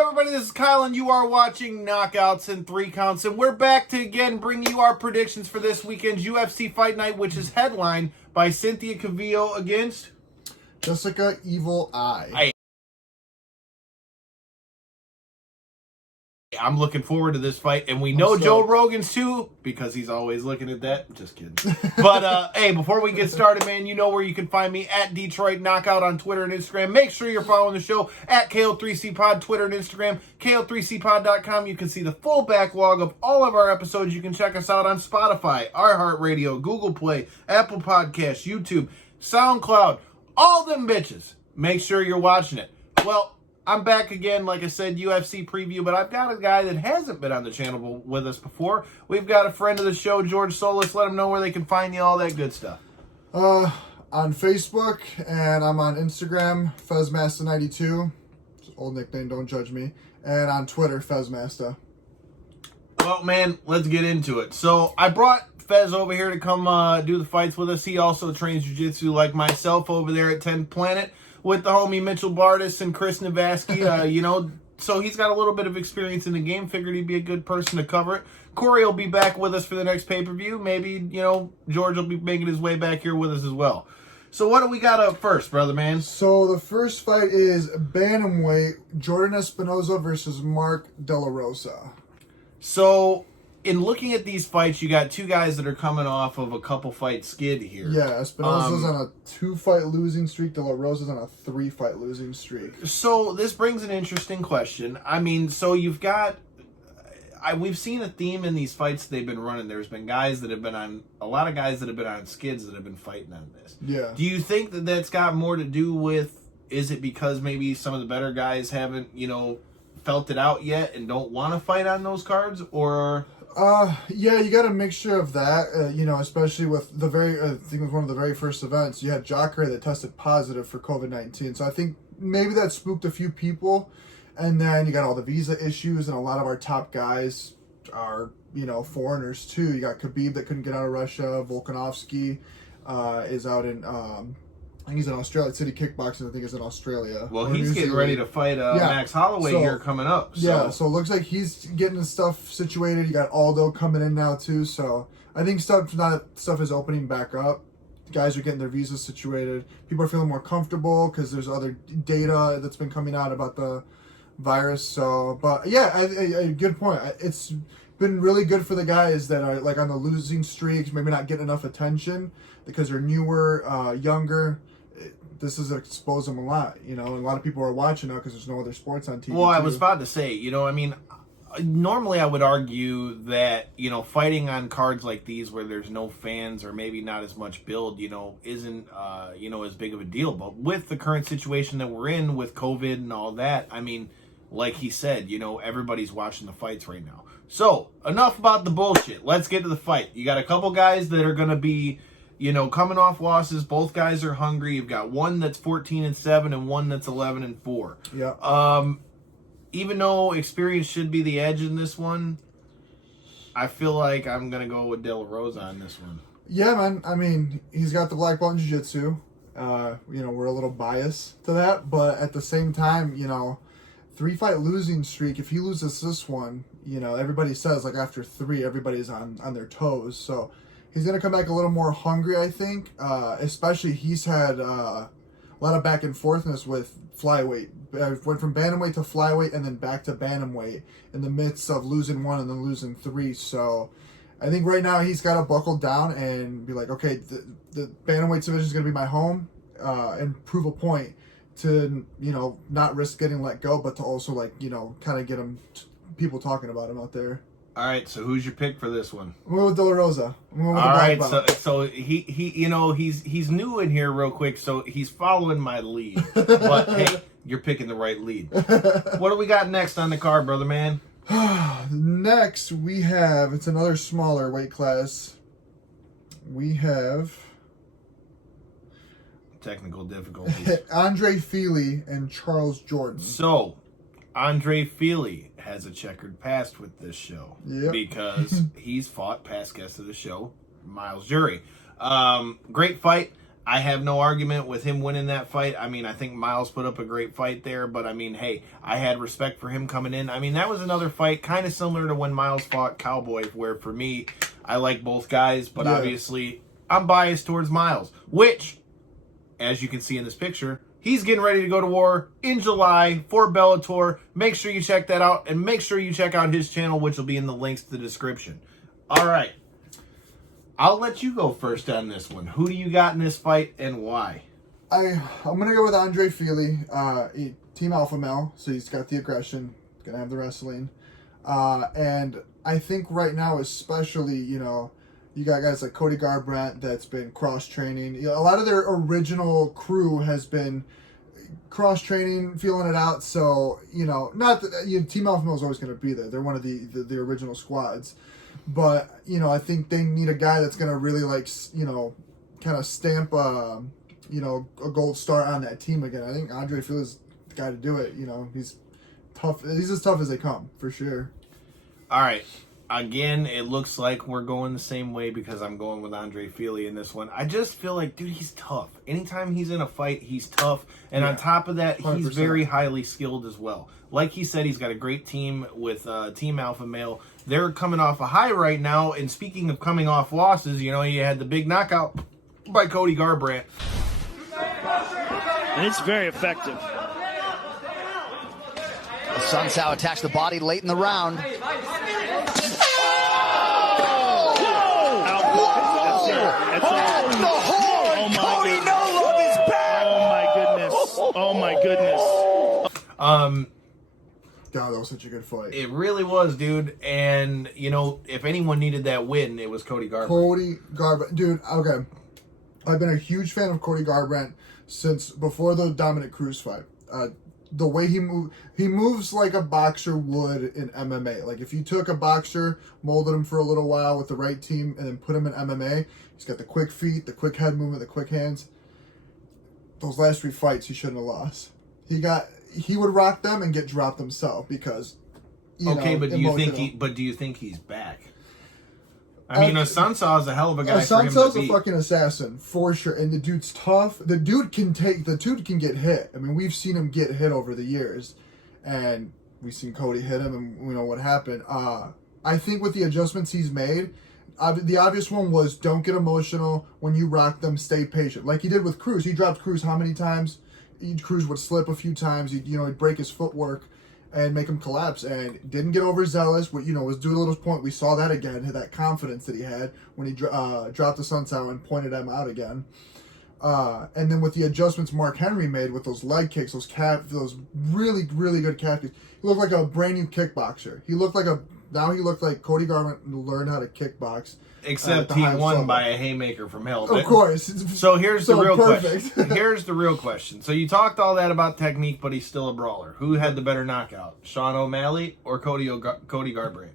everybody, this is Kyle, and you are watching Knockouts in 3 Counts, and we're back to again bring you our predictions for this weekend's UFC Fight Night, which is headlined by Cynthia Cavillo against Jessica Evil Eye. I'm looking forward to this fight, and we know Joe Rogan's too, because he's always looking at that. Just kidding. But, hey, before we get started, man, you know where you can find me, at Detroit Knockout on Twitter and Instagram. Make sure you're following the show at KO3CPod, Twitter and Instagram, KO3CPod.com. You can see the full backlog of all of our episodes. You can check us out on Spotify, iHeartRadio, Google Play, Apple Podcasts, YouTube, SoundCloud, all them bitches. Make sure you're watching it. Well, I'm back again, like I said, UFC preview, but I've got a guy that hasn't been on the channel with us before. We've got a friend of the show, Jorge Solis. Let them know where they can find you, all that good stuff. On Facebook, and I'm on Instagram, FezMaster92. Old nickname, don't judge me. And on Twitter, FezMaster. Well, man, let's get into it. So, I brought Fez over here to come do the fights with us. He also trains jiu-jitsu like myself over there at 10th Planet, with the homie Mitchell Bardis and Chris Navasky, you know, so he's got a little bit of experience in the game. Figured he'd be a good person to cover it. Corey will be back with us for the next pay-per-view. Maybe, you know, George will be making his way back here with us as well. So what do we got up first, brother man? So the first fight is Bantamweight, Jordan Espinosa versus Mark Dela Rosa. So, in looking at these fights, you got two guys that are coming off of a couple fight skid here. Yeah, Espinosa's on a 2-fight losing streak. De La Rosa's on a 3-fight losing streak. So this brings an interesting question. I mean, so you've got, we've seen a theme in these fights they've been running. There's been guys that have been on, a lot of guys that have been on skids that have been fighting on this. Yeah. Do you think that that's got more to do with, is it because maybe some of the better guys haven't, you know, felt it out yet and don't want to fight on those cards, or... Yeah, you got a mixture of that, you know, especially with the I think it was one of the very first events, you had Jacare that tested positive for COVID-19, so I think maybe that spooked a few people, and then you got all the visa issues, and a lot of our top guys are, you know, foreigners too. You got Khabib that couldn't get out of Russia, Volkanovski is out in, I think he's in Australia. City Kickboxing, I think, is in Australia. Well, he's getting ready to fight Max Holloway here coming up. So. Yeah, so it looks like he's getting his stuff situated. You got Aldo coming in now, too. So I think stuff is opening back up. Guys are getting their visas situated. People are feeling more comfortable because there's other data that's been coming out about the virus. So, but yeah, a good point. It's been really good for the guys that are like on the losing streaks, maybe not getting enough attention because they're newer, younger. This has exposed them a lot, you know, and a lot of people are watching now because there's no other sports on TV. Well, I was about to say, you know, I mean, normally I would argue that, you know, fighting on cards like these where there's no fans or maybe not as much build, you know, isn't, you know, as big of a deal. But with the current situation that we're in with COVID and all that, I mean, like he said, you know, everybody's watching the fights right now. So, enough about the bullshit. Let's get to the fight. You got a couple guys that are going to be, you know, coming off losses. Both guys are hungry. You've got one that's 14-7 and one that's 11-4. Yeah. Even though experience should be the edge in this one, I feel like I'm gonna go with De La Rosa on this one. Yeah, man. I mean, he's got the black belt in jiu-jitsu. You know, we're a little biased to that, but at the same time, you know, 3-fight losing streak. If he loses this one, you know, everybody says like after 3, everybody's on their toes. So. He's going to come back a little more hungry, I think. Especially he's had a lot of back and forthness with flyweight. Went from bantamweight to flyweight and then back to bantamweight in the midst of losing 1 and then losing 3. So I think right now he's got to buckle down and be like, okay, the bantamweight division is going to be my home and prove a point to, you know, not risk getting let go, but to also, like, you know, kind of get him people talking about him out there. All right, so who's your pick for this one? I'm going with De La Rosa. All right, so he you know, he's new in here real quick, so he's following my lead. But hey, you're picking the right lead. What do we got next on the card, brother man? Next we have, it's another smaller weight class. We have technical difficulties. Andre Fili and Charles Jordan. So Andre Fili has a checkered past with this show. Yep. Because he's fought past guests of the show, Miles Jury. Great fight. I have no argument with him winning that fight. I mean, I think Miles put up a great fight there, but I mean, hey, I had respect for him coming in. I mean, that was another fight kind of similar to when Miles fought Cowboy, where for me, I like both guys, but obviously I'm biased towards Miles, which, as you can see in this picture, he's getting ready to go to war in July for Bellator. Make sure you check that out, and make sure you check out his channel, which will be in the links to the description. All right. I'll let you go first on this one. Who do you got in this fight and why? I'm going to go with Andre Fili, Team Alpha Male, so he's got the aggression, going to have the wrestling. And I think right now especially, you know, you got guys like Cody Gar Brandt that's been cross-training. You know, a lot of their original crew has been cross-training, feeling it out. So, you know, not that, you know, Team Alpha Male is always going to be there. They're one of the original squads. But, you know, I think they need a guy that's going to really, like, you know, kind of stamp, you know, a gold star on that team again. I think Andre Fili is the guy to do it. You know, he's tough. He's as tough as they come, for sure. All right. Again, it looks like we're going the same way because I'm going with Andre Fili in this one. I just feel like, dude, he's tough. Anytime he's in a fight, he's tough. And on top of that, 100%. He's very highly skilled as well. Like he said, he's got a great team with Team Alpha Male. They're coming off a high right now. And speaking of coming off losses, you know, you had the big knockout by Cody Gar Brandt. And it's very effective. Sun Tzu attached the body late in the round. The horn! Cody no love is back! Oh my goodness. Oh my goodness. God, that was such a good fight. It really was, dude. And, you know, if anyone needed that win, it was Cody Gar Brandt. Cody Gar Brandt. Dude, okay. I've been a huge fan of Cody Gar Brandt since before the Dominic Cruz fight. The way he moves like a boxer would in MMA. Like, if you took a boxer, molded him for a little while with the right team, and then put him in MMA, he's got the quick feet, the quick head movement, the quick hands. Those last 3 fights, he shouldn't have lost. He would rock them and get dropped himself because, you know, but do you think he's back? I mean, Sunsaw is a hell of a guy for him to Sunsaw's beat. a fucking assassin, for sure. And the dude's tough. The dude can get hit. I mean, we've seen him get hit over the years. And we've seen Cody hit him, and we know what happened. I think with the adjustments he's made, the obvious one was don't get emotional when you rock them, stay patient. Like he did with Cruz. He dropped Cruz how many times? Cruz would slip a few times. He'd break his footwork and make him collapse, and didn't get overzealous. Was Doolittle's point. We saw that again, that confidence that he had when he dropped the Sun Tzu and pointed him out again. And then with the adjustments Mark Henry made with those leg kicks, those really, really good calf kicks, he looked like a brand new kickboxer. He looked like Cody Gar Brandt learned how to kickbox. Except he won by a haymaker from hell. Of course. So here's the real perfect. question. Here's the real question. So you talked all that about technique, but he's still a brawler. Who had the better knockout, Sean O'Malley or Cody Gar Brandt?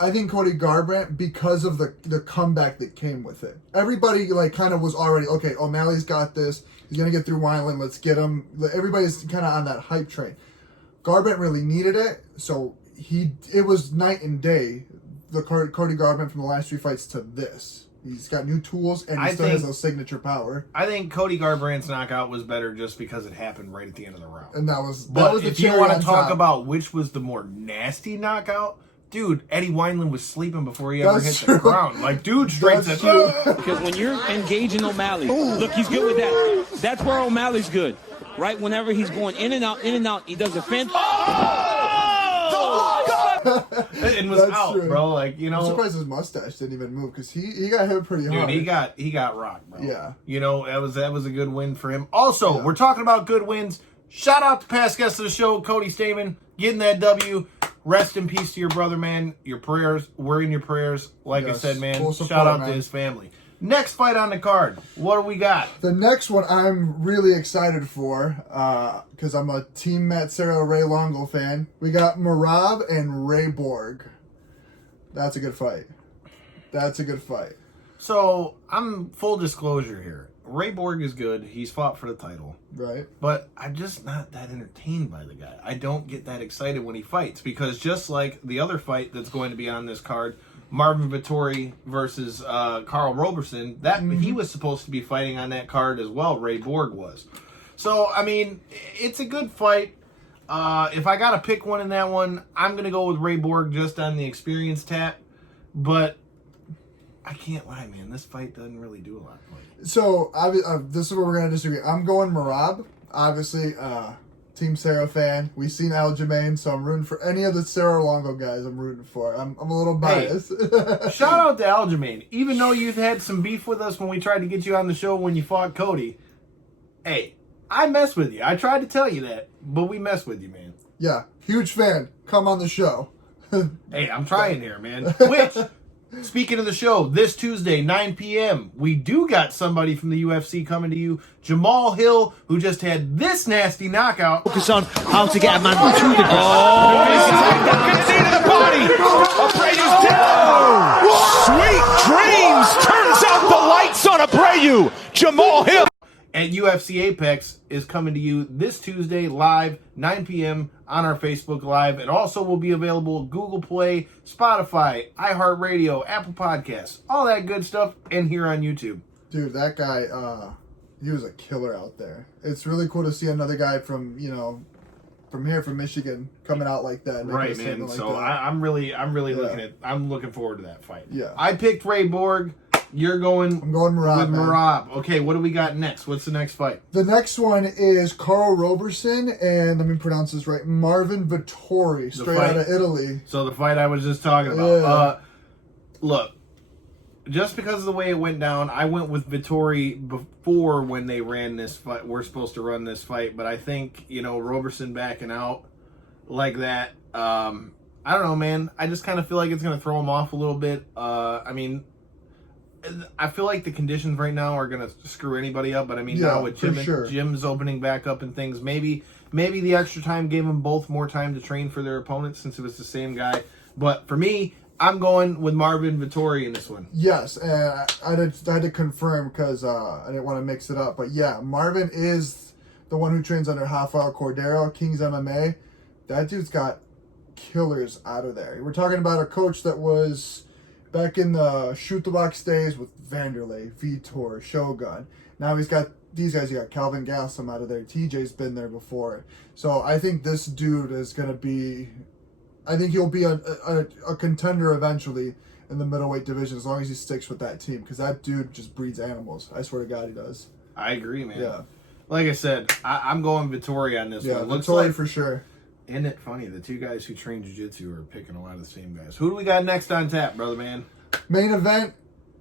I think Cody Gar Brandt, because of the comeback that came with it. Everybody kind of was already, okay, O'Malley's got this. He's going to get through Wineland. Let's get him. Everybody's kind of on that hype train. Gar Brandt really needed it, so it was night and day. The Cody Gar Brandt from the last 3 fights to this. He's got new tools, and he still has a signature power. I think Cody Gar Brandt's knockout was better just because it happened right at the end of the round. And that was the if you want to talk top. about which was the more nasty knockout, dude, Eddie Wineland was sleeping before he ever hit the ground. Like, dude, straight to... Because when you're engaging O'Malley, look, he's good with that. That's where O'Malley's good, right? Whenever he's going in and out, he does a fence. It was out, true. Bro. Like, you know, I'm surprised his mustache didn't even move because he got hit pretty hard. Dude, he got rocked, bro. Yeah. You know, that was a good win for him. Also, we're talking about good wins. Shout out to past guest of the show, Cody Stamen, getting that W. Rest in peace to your brother, man. Your prayers, we're in your prayers. Like I said, man, support, shout out man. to his family. Next fight on the card. What do we got? The next one I'm really excited for because I'm a Team Matt Serra Ray Longo fan. We got Merab and Ray Borg. That's a good fight. So, I'm full disclosure here. Ray Borg is good. He's fought for the title. Right. But I'm just not that entertained by the guy. I don't get that excited when he fights because just like the other fight that's going to be on this card, Marvin Vettori versus Carl Roberson. He was supposed to be fighting on that card as well. Ray Borg was. So, I mean, it's a good fight. If I got to pick one in that one, I'm going to go with Ray Borg just on the experience tap. But I can't lie, man. This fight doesn't really do a lot for me. So, this is where we're going to disagree. I'm going Merab. Obviously, Team Sarah fan. We've seen Aljamain, so I'm rooting for any of the Sarah Longo guys I'm rooting for. I'm a little biased. Hey, shout out to Aljamain. Even though you've had some beef with us when we tried to get you on the show when you fought Cody, hey, I mess with you. I tried to tell you that, but we mess with you, man. Yeah, huge fan. Come on the show. Hey, I'm trying here, man. Which, speaking of the show, this Tuesday, 9 p.m., we do got somebody from the UFC coming to you. Jamal Hill, who just had this nasty knockout. Focus on how to get a man to the ground. Concede to the body. Abreu's down. Sweet dreams. Turns out the lights on Abreu. Jamal Hill. At UFC Apex is coming to you this Tuesday live, 9 p.m. on our Facebook Live. It also will be available Google Play, Spotify, iHeartRadio, Apple Podcasts, all that good stuff, and here on YouTube. Dude, that guy, he was a killer out there. It's really cool to see another guy from here, from Michigan, coming out like that. Right, man. Like so that. I'm really I'm looking forward to that fight. Yeah. I picked Ray Borg. You're going. I'm going Merab. With Merab. Okay, what do we got next? What's the next fight? The next one is Carl Roberson and, let me pronounce this right, Marvin Vettori, straight out of Italy. So the fight I was just talking about. Yeah. Look, just because of the way it went down, I went with Vettori before when they ran this fight. We're supposed to run this fight, but I think, Roberson backing out like that, I don't know, man. I just kind of feel like it's going to throw him off a little bit. I feel like the conditions right now are going to screw anybody up, but I mean, now with Jim's opening back up and things, maybe the extra time gave them both more time to train for their opponents since it was the same guy. But for me, I'm going with Marvin Vettori in this one. Yes, and I had to confirm because I didn't want to mix it up. But yeah, Marvin is the one who trains under Rafael Cordero, King's MMA. That dude's got killers out of there. We're talking about a coach that was back in the shoot the box days with Vanderlei, Vitor, Shogun. Now he's got these guys. You got Calvin Gaslam out of there. TJ's been there before. So I think this dude is going to be, I think he'll be a contender eventually in the middleweight division as long as he sticks with that team, because that dude just breeds animals. I swear to God he does. I agree, man. Yeah. Like I said, I'm going Vettori on this one. Yeah, Looks Vettori like, for sure. Isn't it funny? The two guys who train jiu-jitsu are picking a lot of the same guys. Who do we got next on tap, brother man? Main event,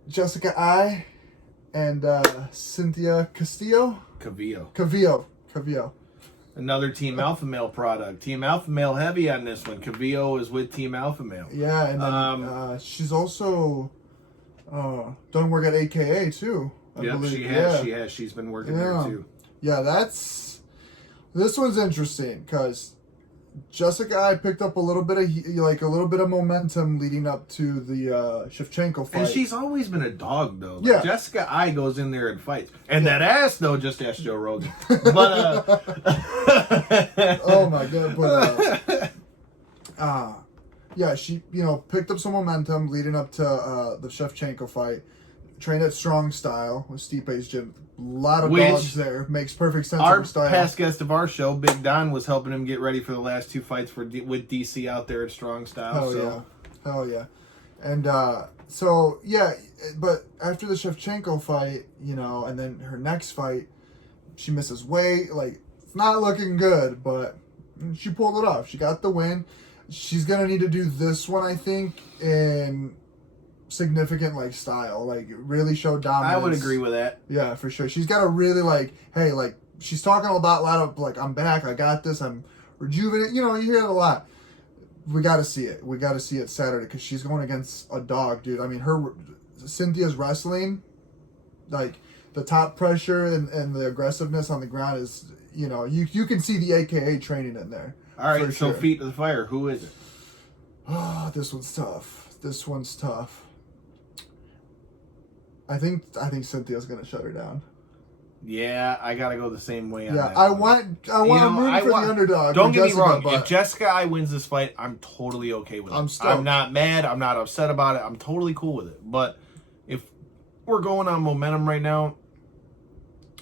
Jessica I and Cynthia Cavillo. Another Team Alpha Male product. Team Alpha Male heavy on this one. Cavillo is with Team Alpha Male. Yeah, and then, she's also done work at AKA too. I believe. She has. She has. She's been working there too. Yeah, this one's interesting because Jessica I picked up a little bit of momentum leading up to the Shevchenko fight. And she's always been a dog though. Like, yeah. Jessica I goes in there and fights. And that ass though, just ask Joe Rogan. But oh my God, but yeah, she picked up some momentum leading up to the Shevchenko fight. Trained at Strong Style with Stipe's gym. A lot of dogs there. Makes perfect sense. Our style. past guest of our show, Big Don, was helping him get ready for the last two fights with DC out there at Strong Style. Hell yeah. And so yeah, but after the Shevchenko fight, and then her next fight, she misses weight. Like, it's not looking good, but she pulled it off. She got the win. She's gonna need to do this one, I think, in significant style, really show dominance. I would agree with that. Yeah, for sure. She's got to really she's talking a lot of I'm back, I got this, I'm rejuvenated. You hear it a lot. We got to see it. We got to see it Saturday because she's going against a dog, dude. I mean, Cynthia's wrestling, the top pressure and the aggressiveness on the ground is, you can see the AKA training in there. All right, so feet to the fire. Who is it? Oh, this one's tough. I think Cynthia's gonna shut her down. Yeah, I gotta go the same way on Yeah, that. I'm rooting for the underdog. Don't for get me Jessica, wrong. but If Jessica I wins this fight, I'm totally okay with it. I'm stoked. I'm not mad. I'm not upset about it. I'm totally cool with it. But if we're going on momentum right now,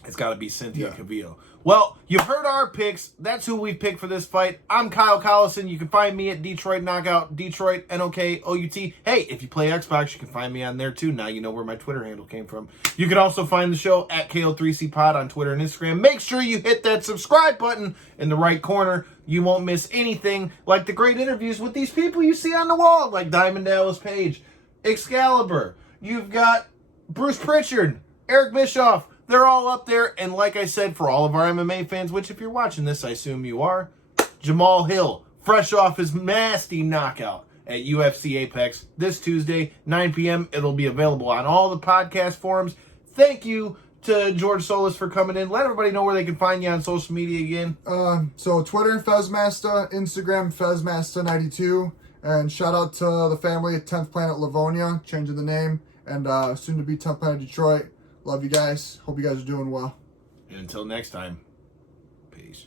it's got to be Cynthia Cavillo. Well, you've heard our picks. That's who we picked for this fight. I'm Kyle Collison. You can find me at Detroit Knockout, Detroit Knockout. Hey, if you play Xbox, you can find me on there too. Now you know where my Twitter handle came from. You can also find the show at KO3C Pod on Twitter and Instagram. Make sure you hit that subscribe button in the right corner. You won't miss anything like the great interviews with these people you see on the wall, like Diamond Dallas Page, Excalibur. You've got Bruce Pritchard, Eric Bischoff. They're all up there, and like I said, for all of our MMA fans, which if you're watching this, I assume you are, Jamal Hill, fresh off his nasty knockout at UFC Apex this Tuesday, 9 p.m. It'll be available on all the podcast forums. Thank you to Jorge Solis for coming in. Let everybody know where they can find you on social media again. So Twitter, Fezmaster, Instagram, Fezmaster92, and shout out to the family at 10th Planet Livonia, changing the name, and soon to be 10th Planet Detroit. Love you guys. Hope you guys are doing well. And until next time, peace.